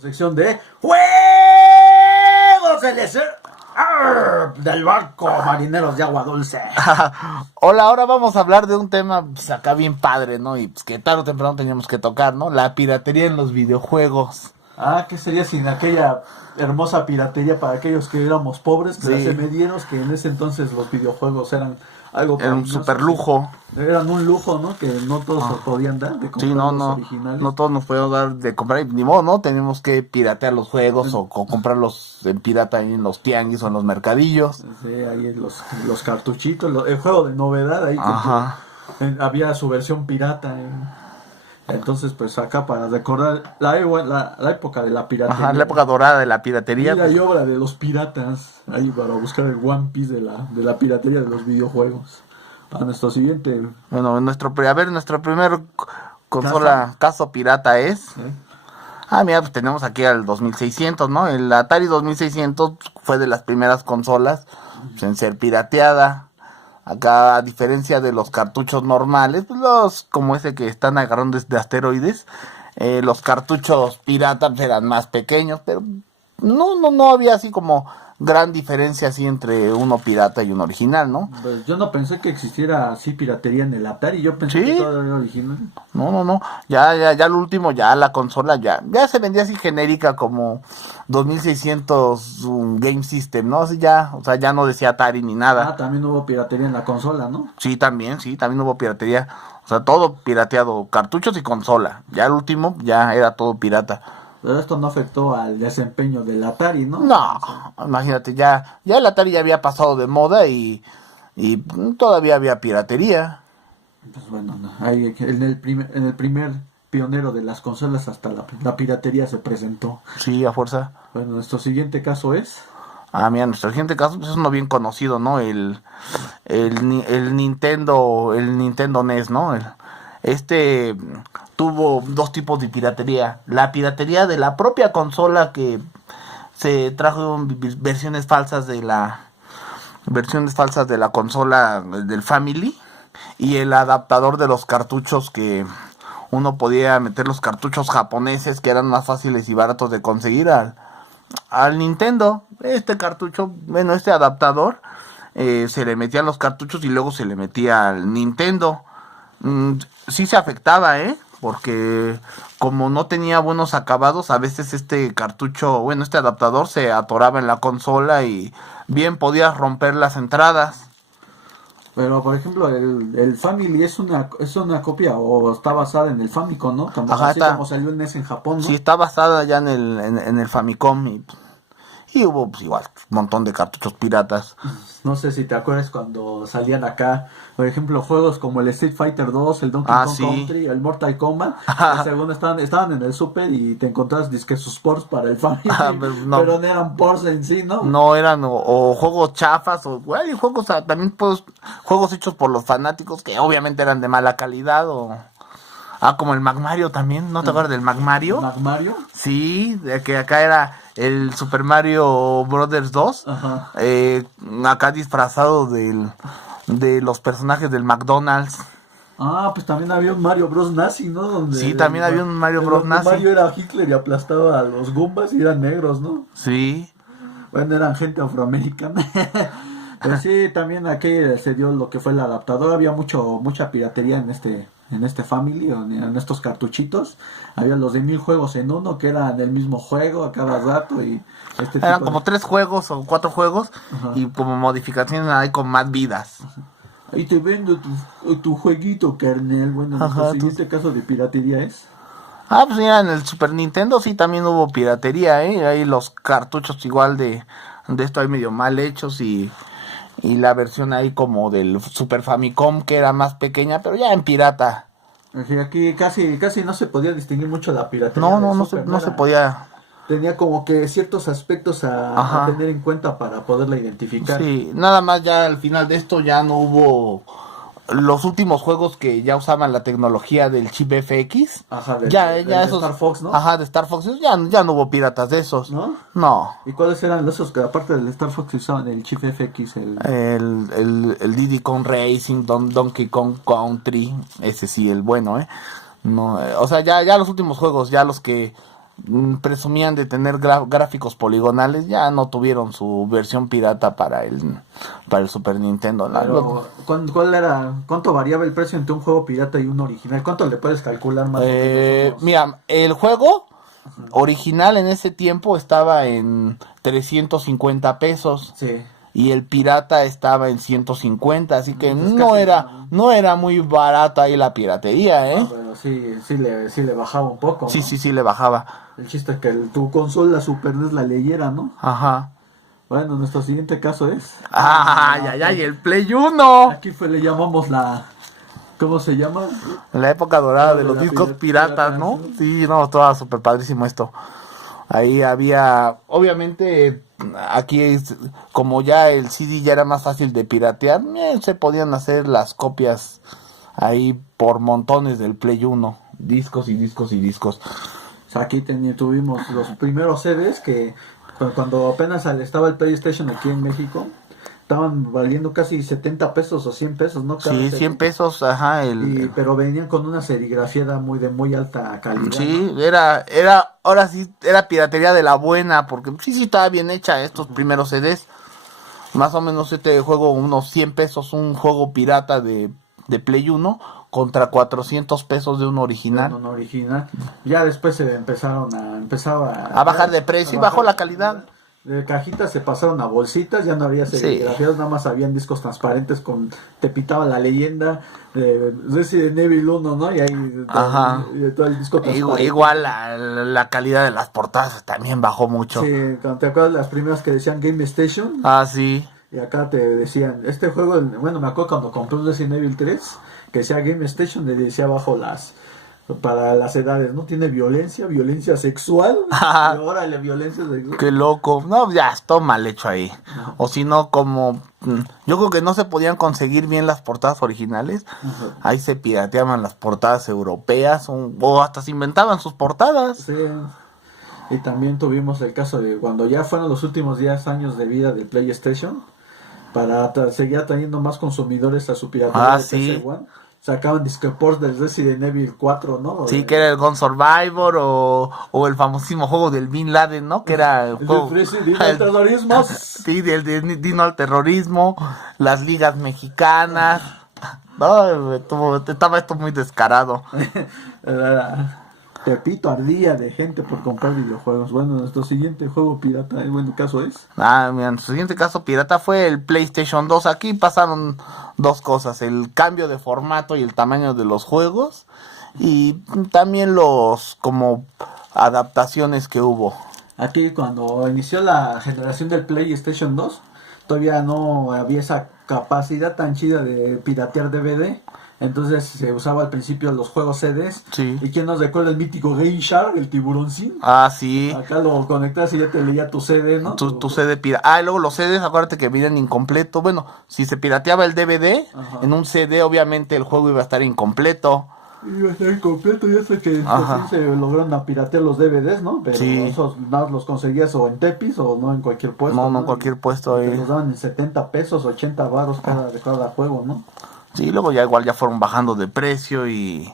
Sección de juegos del barco marineros de agua dulce. Hola, ahora vamos a hablar de un tema pues, acá bien padre, ¿no? Y pues que tarde o temprano teníamos que tocar, ¿no? La piratería en los videojuegos. ¿Qué sería sin aquella hermosa piratería para aquellos que éramos pobres, clase Sí. medieros, que en ese entonces los videojuegos eran algo Era un cariñoso, super lujo. eran un lujo, ¿no? Que no todos se podían dar de comprar Sí, no, los no. originales. No todos nos podemos dar de comprar, ni modo, ¿no? Tenemos que piratear los juegos o comprarlos en pirata ahí en los tianguis o en los mercadillos. Sí, ahí los cartuchitos, el juego de novedad ahí Ajá. había su versión pirata. Entonces, pues acá para recordar la época de la piratería. Ajá, la época dorada de la piratería. Mira, y obra de los piratas, ahí para buscar el One Piece de la piratería de los videojuegos. A nuestro siguiente. Bueno, nuestro primer consola caso pirata es... mira, pues tenemos aquí al 2600, ¿no? El Atari 2600 fue de las primeras consolas pues, en ser pirateada. Acá, a diferencia de los cartuchos normales, pues los como ese que están agarrando de asteroides, los cartuchos piratas eran más pequeños, pero no había así como gran diferencia así entre uno pirata y uno original, ¿no? Pues yo no pensé que existiera así piratería en el Atari, yo pensé ¿Sí? que todo era original. No. Ya lo último, ya la consola ya se vendía así genérica como 2600 Game System, ¿no? Así ya, o sea, ya no decía Atari ni nada. También hubo piratería en la consola, ¿no? Sí, también hubo piratería. O sea, todo pirateado, cartuchos y consola. Ya el último, ya era todo pirata. Pero esto no afectó al desempeño del Atari, ¿no? No, imagínate, ya el Atari ya había pasado de moda y todavía había piratería. Pues bueno, no, ahí en el primer pionero de las consolas hasta la piratería se presentó. Sí, a fuerza. Bueno, nuestro siguiente caso es... Mira, nuestro siguiente caso pues, es uno bien conocido, ¿no? El Nintendo NES, ¿no? Este tuvo dos tipos de piratería. La piratería de la propia consola que se trajo versiones falsas de la consola del Family y el adaptador de los cartuchos que uno podía meter los cartuchos japoneses que eran más fáciles y baratos de conseguir al Nintendo. Este cartucho, bueno, este adaptador se le metían los cartuchos y luego se le metía al Nintendo. Sí se afectaba, porque como no tenía buenos acabados, a veces este cartucho, este adaptador se atoraba en la consola y bien podías romper las entradas. Pero, por ejemplo, el Family es una copia o está basada en el Famicom, ¿no? Como salió el NES en Japón, ¿no? Sí, está basada ya en el Famicom y hubo pues, igual un montón de cartuchos piratas. No sé si te acuerdas cuando salían acá, por ejemplo, juegos como el Street Fighter 2, el Donkey Kong sí. Country, el Mortal Kombat, que según estaban en el Super y te encontrabas disque sus ports para el Family, pero no eran ports en sí, ¿no? No eran o juegos chafas o juegos también pues, juegos hechos por los fanáticos que obviamente eran de mala calidad como el Mario también, ¿no te acuerdas del Mario? ¿Mario? Sí, de que acá era el Super Mario Brothers 2, Ajá. Acá disfrazado de los personajes del McDonald's. Pues también había un Mario Bros. Nazi, ¿no? Sí, también había un Mario Bros. Nazi. Mario era Hitler y aplastaba a los Goombas y eran negros, ¿no? Sí. Bueno, eran gente afroamericana. Pero sí, también aquí se dio lo que fue el adaptador. Había mucha piratería en este Family, en estos cartuchitos. Había los de 1000 juegos en uno, que eran el mismo juego a cada rato. Y eran como 3 juegos o 4 juegos. Ajá. Y como modificaciones ahí con más vidas. Ahí te vendo tu jueguito, carnal. Bueno, el siguiente caso de piratería es... pues mira, en el Super Nintendo sí también hubo piratería, Ahí los cartuchos igual de esto ahí medio mal hechos y la versión ahí como del Super Famicom que era más pequeña, pero ya en pirata. Aquí casi no se podía distinguir mucho la piratería. No se podía. Tenía como que ciertos aspectos a tener en cuenta para poderla identificar. Sí, nada más ya al final de esto ya no hubo los últimos juegos que ya usaban la tecnología del chip FX. De Star Fox, ¿no? De Star Fox, ya no hubo piratas de esos. No. ¿Y cuáles eran esos que aparte del Star Fox usaban el chip FX? El Diddy Kong Racing, Donkey Kong Country, ese sí, el bueno, No, o sea, ya los últimos juegos, ya los que presumían de tener gráficos poligonales, ya no tuvieron su versión pirata para el Super Nintendo. Pero, ¿cuánto variaba el precio entre un juego pirata y un original? ¿Cuánto le puedes calcular más o menos? Mira, el juego original en ese tiempo estaba en 350 pesos. Sí. Y el pirata estaba en 150, así que no era muy barata ahí la piratería, ¿eh? No, pero sí le bajaba un poco, ¿no? Sí le bajaba. El chiste es que tu consola Super NES la leyera, ¿no? Ajá. Bueno, nuestro siguiente caso es... ¡Ay, el Play 1! Aquí le llamamos ¿cómo se llama? La época dorada de De los la discos piratas, ¿no? Sí, no, estaba súper padrísimo esto. Ahí había, obviamente, aquí como ya el CD ya era más fácil de piratear, se podían hacer las copias ahí por montones del Play 1, discos y discos y discos. O sea, aquí tuvimos los primeros CDs que cuando apenas estaba el PlayStation aquí en México, estaban valiendo casi 70 pesos o 100 pesos, ¿no? Cada Sí, CD. 100 pesos, ajá. Pero venían con una serigrafía de muy alta calidad. Sí, ¿no? ahora sí, era piratería de la buena, porque sí estaba bien hecha estos primeros CDs. Más o menos este juego, unos 100 pesos, un juego pirata de Play 1 contra 400 pesos de un original. Un original. Ya después se empezaba A bajar de precio y bajó la calidad. De cajitas se pasaron a bolsitas, ya no había serigrafías, nada más habían discos transparentes te pitaba la leyenda de Resident Evil 1, ¿no? Y ahí Ajá. todo el disco transparente. Igual la calidad de las portadas también bajó mucho. Sí, ¿te acuerdas las primeras que decían Game Station? Ah, sí. Y acá te decían, este juego, bueno, me acuerdo cuando compré un Resident Evil 3, que decía Game Station, le decía abajo para las edades, ¿no? Tiene violencia sexual. Y órale, violencia sexual. Qué loco. No, ya, todo mal hecho ahí. O si no, yo creo que no se podían conseguir bien las portadas originales. Ajá. Ahí se pirateaban las portadas europeas o hasta se inventaban sus portadas. Sí. Y también tuvimos el caso de cuando ya fueron los últimos 10 años de vida del PlayStation, para seguir trayendo más consumidores a su piratería de sí. PC One. Sacaban disqueports del Resident Evil 4, ¿no? Sí, que era el Gun Survivor o el famosísimo juego del Bin Laden, ¿no? Que era el juego... Dino al terrorismo. Sí, el de Dino al terrorismo, las ligas mexicanas. No, estaba esto muy descarado. Pepito ardía de gente por comprar videojuegos. Bueno, nuestro siguiente juego pirata, en buen caso es... Mira, nuestro siguiente caso pirata fue el PlayStation 2. Aquí pasaron dos cosas, el cambio de formato y el tamaño de los juegos, y también los como adaptaciones que hubo. Aquí cuando inició la generación del PlayStation 2, todavía no había esa capacidad tan chida de piratear DVD. Entonces se usaba al principio los juegos CDs. Sí. ¿Y quién nos recuerda el mítico Game Shark, el tiburoncín? Sí. Acá lo conectas y ya te leía tu CD, ¿no? Tu CD pirata. Y luego los CDs, acuérdate que vienen incompleto. Bueno, si se pirateaba el DVD, Ajá. en un CD obviamente el juego iba a estar incompleto. Iba a estar incompleto, ya sé que se lograron piratear los DVDs, ¿no? Pero sí. esos nada los conseguías o en Tepis o no en cualquier puesto. No en cualquier puesto. Te los daban en 70 pesos, 80 varos de cada juego, ¿no? Sí, luego ya igual ya fueron bajando de precio y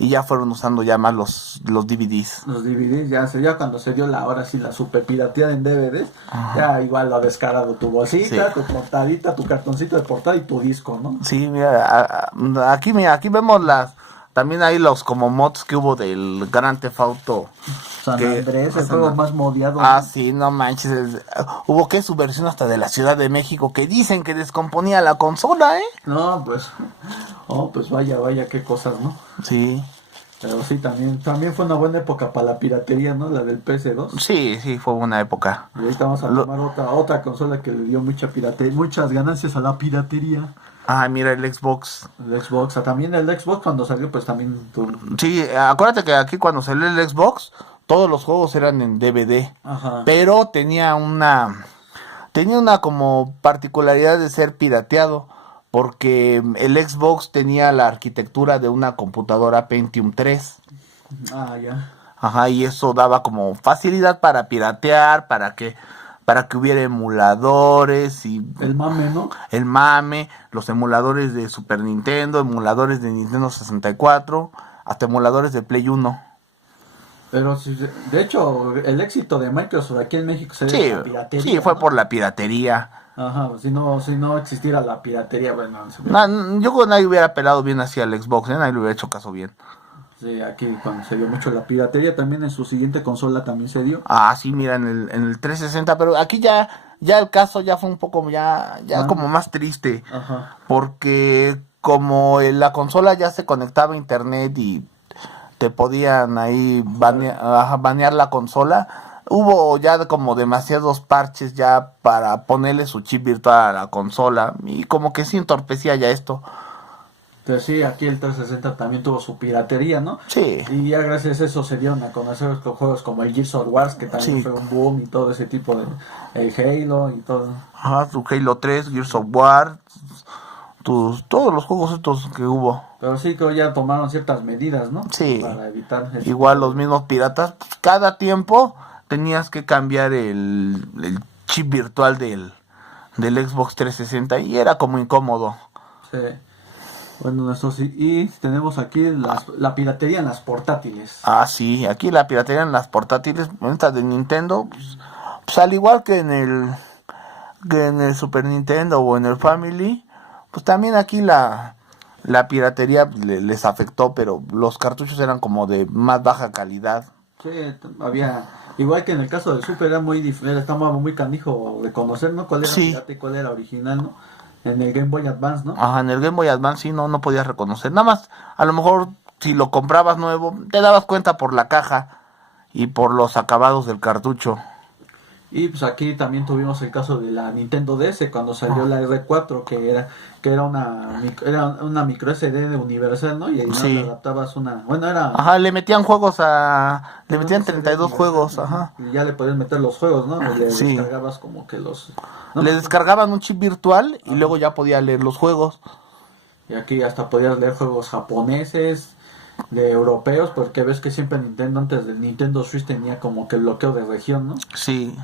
ya fueron usando ya más los DVDs. Los DVDs, ya cuando se dio ahora sí la super pirateada en DVDs, ya igual lo ha descarado tu bolsita, tu portadita, tu cartoncito de portada y tu disco, ¿no? Sí, mira, aquí vemos también hay los como mods que hubo del Grand Theft Auto San Andrés, el juego más modiado. Sí, no manches. Hubo su versión hasta de la Ciudad de México que dicen que descomponía la consola, ¿eh? No, pues vaya, qué cosas, ¿no? Sí. Pero sí, también fue una buena época para la piratería, ¿no? La del PS2. Sí, fue una época. Y ahorita vamos a tomar otra consola que le dio muchas ganancias a la piratería. Mira el Xbox. El Xbox, también el Xbox cuando salió, pues también... Sí, acuérdate que aquí cuando salió el Xbox, todos los juegos eran en DVD. Ajá. Pero tenía una como particularidad de ser pirateado, porque el Xbox tenía la arquitectura de una computadora Pentium 3. Ya. Ajá, y eso daba como facilidad para piratear, para que hubiera emuladores y... El mame, ¿no? El mame, los emuladores de Super Nintendo, emuladores de Nintendo 64, hasta emuladores de Play 1. Pero de hecho, el éxito de Microsoft aquí en México se debe Sí, a la piratería, sí, fue ¿no? por la piratería. Ajá, si no existiera la piratería, bueno, Yo creo que nadie hubiera pelado bien hacia el Xbox, nadie le hubiera hecho caso bien. sí, aquí cuando se dio mucho la piratería, también en su siguiente consola también se dio. Ah, sí, mira, en el 360, pero aquí ya el caso ya fue un poco, ya como más triste, Ajá. porque como la consola ya se conectaba a internet y te podían ahí banear la consola, hubo ya como demasiados parches ya para ponerle su chip virtual a la consola, y como que sí entorpecía ya esto. Pero sí, aquí el 360 también tuvo su piratería, ¿no? Sí, Y ya gracias a eso se dieron a conocer estos juegos como el Gears of War, que también sí. fue un boom y todo ese tipo de el Halo y todo. Ajá, tu Halo 3, Gears of War, todos los juegos estos que hubo. Pero sí que ya tomaron ciertas medidas, ¿no? Sí. Para evitar Igual los mismos piratas, pues, cada tiempo tenías que cambiar el chip virtual del Xbox 360 y era como incómodo. Sí. Bueno, eso sí. Y tenemos aquí la piratería en las portátiles. Ah, sí, aquí la piratería en las portátiles, estas de Nintendo, pues al igual que en el Super Nintendo o en el Family, pues también aquí la piratería les afectó, pero los cartuchos eran como de más baja calidad. Sí, había. Igual que en el caso del Super era muy estaba muy canijo de conocer, ¿no? Cuál era Sí. pirata y cuál era original, ¿no? En el Game Boy Advance, ¿no? Ajá, en el Game Boy Advance sí no podías reconocer. Nada más, a lo mejor si lo comprabas nuevo, te dabas cuenta por la caja y por los acabados del cartucho. Y pues aquí también tuvimos el caso de la Nintendo DS cuando salió la R4 que era una micro SD de universal, ¿no? Y ahí Sí. le adaptabas era Ajá, le metían le metían SD 32 universal, juegos, ¿no? ajá. Y ya le podías meter los juegos, ¿no? Y le Sí. descargabas como que ¿no? Le descargaban un chip virtual y luego ya podía leer los juegos. Y aquí hasta podías leer juegos japoneses, de europeos, porque ves que siempre Nintendo antes del Nintendo Switch tenía como que el bloqueo de región, ¿no? Sí,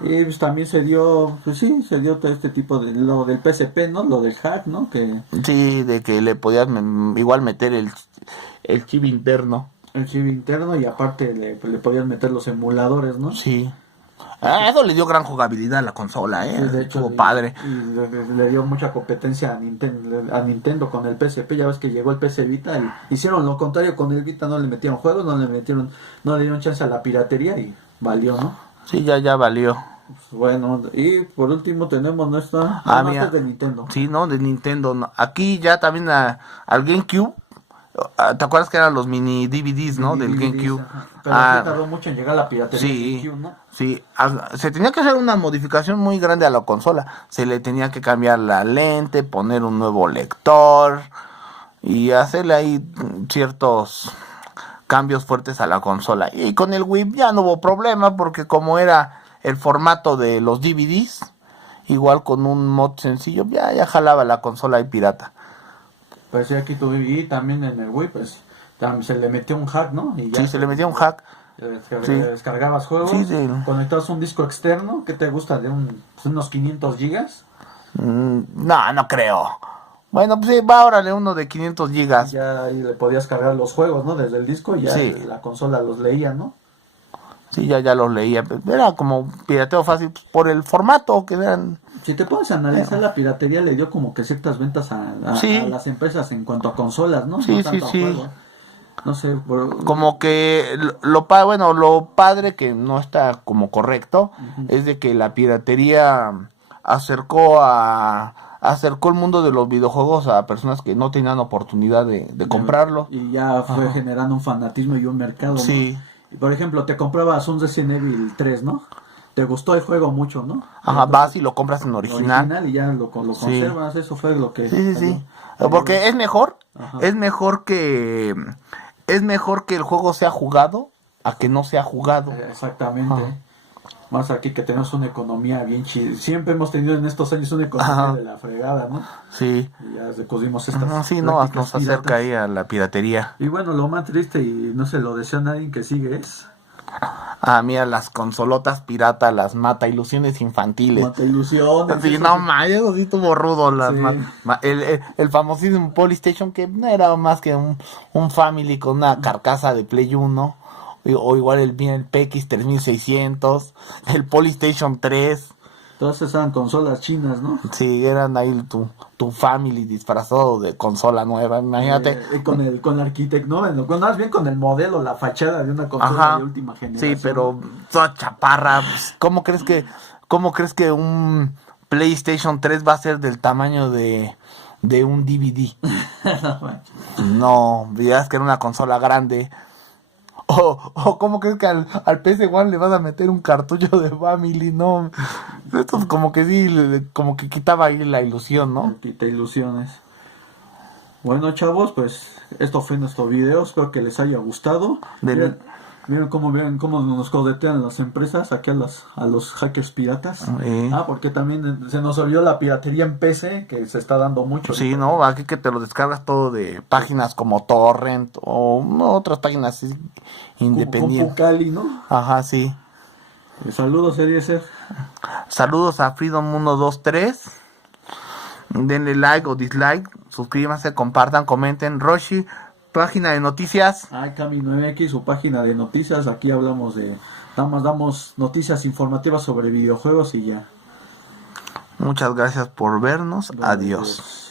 Y pues también se dio todo este tipo de lo del PSP, ¿no? Lo del hack, ¿no? Que sí, de que le podías igual meter el chip interno. el chip interno y aparte le podías meter los emuladores, ¿no? Sí. Ah, eso le dio gran jugabilidad a la consola, Sí, de hecho, estuvo padre. y le dio mucha competencia a Nintendo con el PSP. Ya ves que llegó el PS Vita y hicieron lo contrario con el Vita, no le metieron juegos, no le dieron chance a la piratería y valió, ¿no? Sí, ya valió. Pues bueno, y por último tenemos nuestra Mira. este de Nintendo. Sí, no, de Nintendo. No. Aquí ya también al GameCube. ¿Te acuerdas que eran los mini DVDs, no? Del DVDs, GameCube. ajá. Pero aquí tardó mucho en llegar la piratería Sí, del GameCube, ¿no? sí. Se tenía que hacer una modificación muy grande a la consola. Se le tenía que cambiar la lente, poner un nuevo lector y hacerle ahí ciertos cambios fuertes a la consola. Y con el Wii ya no hubo problema porque como era el formato de los DVDs, igual con un mod sencillo, ya jalaba la consola ahí pirata. Pues sí, aquí tuve, y también en el Wii, pues se le metió un hack, ¿no? Y ya Sí, se le metía un hack. Sí. Descargabas juegos, Sí, sí. conectabas un disco externo, que te gusta de unos 500 gigas, No creo. Bueno, pues sí, va, órale, uno de 500 gigas. ya ahí le podías cargar los juegos, ¿no? Desde el disco y ya Sí. la consola los leía, ¿no? Sí, ya los leía. Era como pirateo fácil pues, por el formato que eran. Si te pones a analizar, la piratería le dio como que ciertas ventas Sí. a las empresas en cuanto a consolas, ¿no? Sí, No tanto a sí. juegos. No sé, Como que lo padre que no está como correcto es de que la piratería acercó el mundo de los videojuegos a personas que no tenían oportunidad de comprarlo. Y ya fue generando un fanatismo y un mercado, ¿no? Sí. Y por ejemplo, te comprabas un Resident Evil 3, ¿no? Te gustó el juego mucho, ¿no? Ajá, vas y lo compras en original. Y ya lo conservas, eso fue lo que... Sí. Porque es mejor, Ajá. es mejor que el juego sea jugado a que no sea jugado. Exactamente. Ajá. Más aquí que tenemos una economía bien chida. Siempre hemos tenido en estos años una economía Ajá. de la fregada, ¿no? Sí. Y ya recurrimos estas Ajá, sí, no, prácticas nos acerca piratas. ahí a la piratería. Y bueno, lo más triste, y no se lo deseo a nadie que sigue, es... Mira, las consolotas pirata, las mata ilusiones infantiles. Mata ilusiones. Sí, eso no, sí. eso sí estuvo rudo. Sí. El famosísimo Polystation, que no era más que un Family con una carcasa de Play 1, o igual el PX 3600, el Polystation 3. Todas esas eran consolas chinas, ¿no? Sí, eran ahí tu Family disfrazado de consola nueva, imagínate. Con la arquitecto, ¿no? Más bien con el modelo, la fachada de una consola Ajá, de última generación. sí, pero toda chaparra. Pues, cómo crees que un PlayStation 3 va a ser del tamaño de un DVD? No, veías que era una consola grande. O ¿cómo crees que al PS1 le vas a meter un cartucho de Family? No, esto es como que sí, como que quitaba ahí la ilusión, ¿no? Quita ilusiones. Bueno, chavos, pues esto fue nuestro video. Espero que les haya gustado. Miren cómo nos codetean las empresas aquí a los hackers piratas. Porque también se nos olvidó la piratería en PC, que se está dando mucho. Sí, ¿no? Aquí que te lo descargas todo de páginas como Torrent o otras páginas independientes. Como Cali, ¿no? Ajá, sí. Saludos, Eliezer. Saludos a Freedom123. Denle like o dislike. Suscríbanse, compartan, comenten. Roshi, página de noticias. Cami 9X, su página de noticias. Aquí hablamos damos noticias informativas sobre videojuegos y ya. Muchas gracias por vernos. Adiós.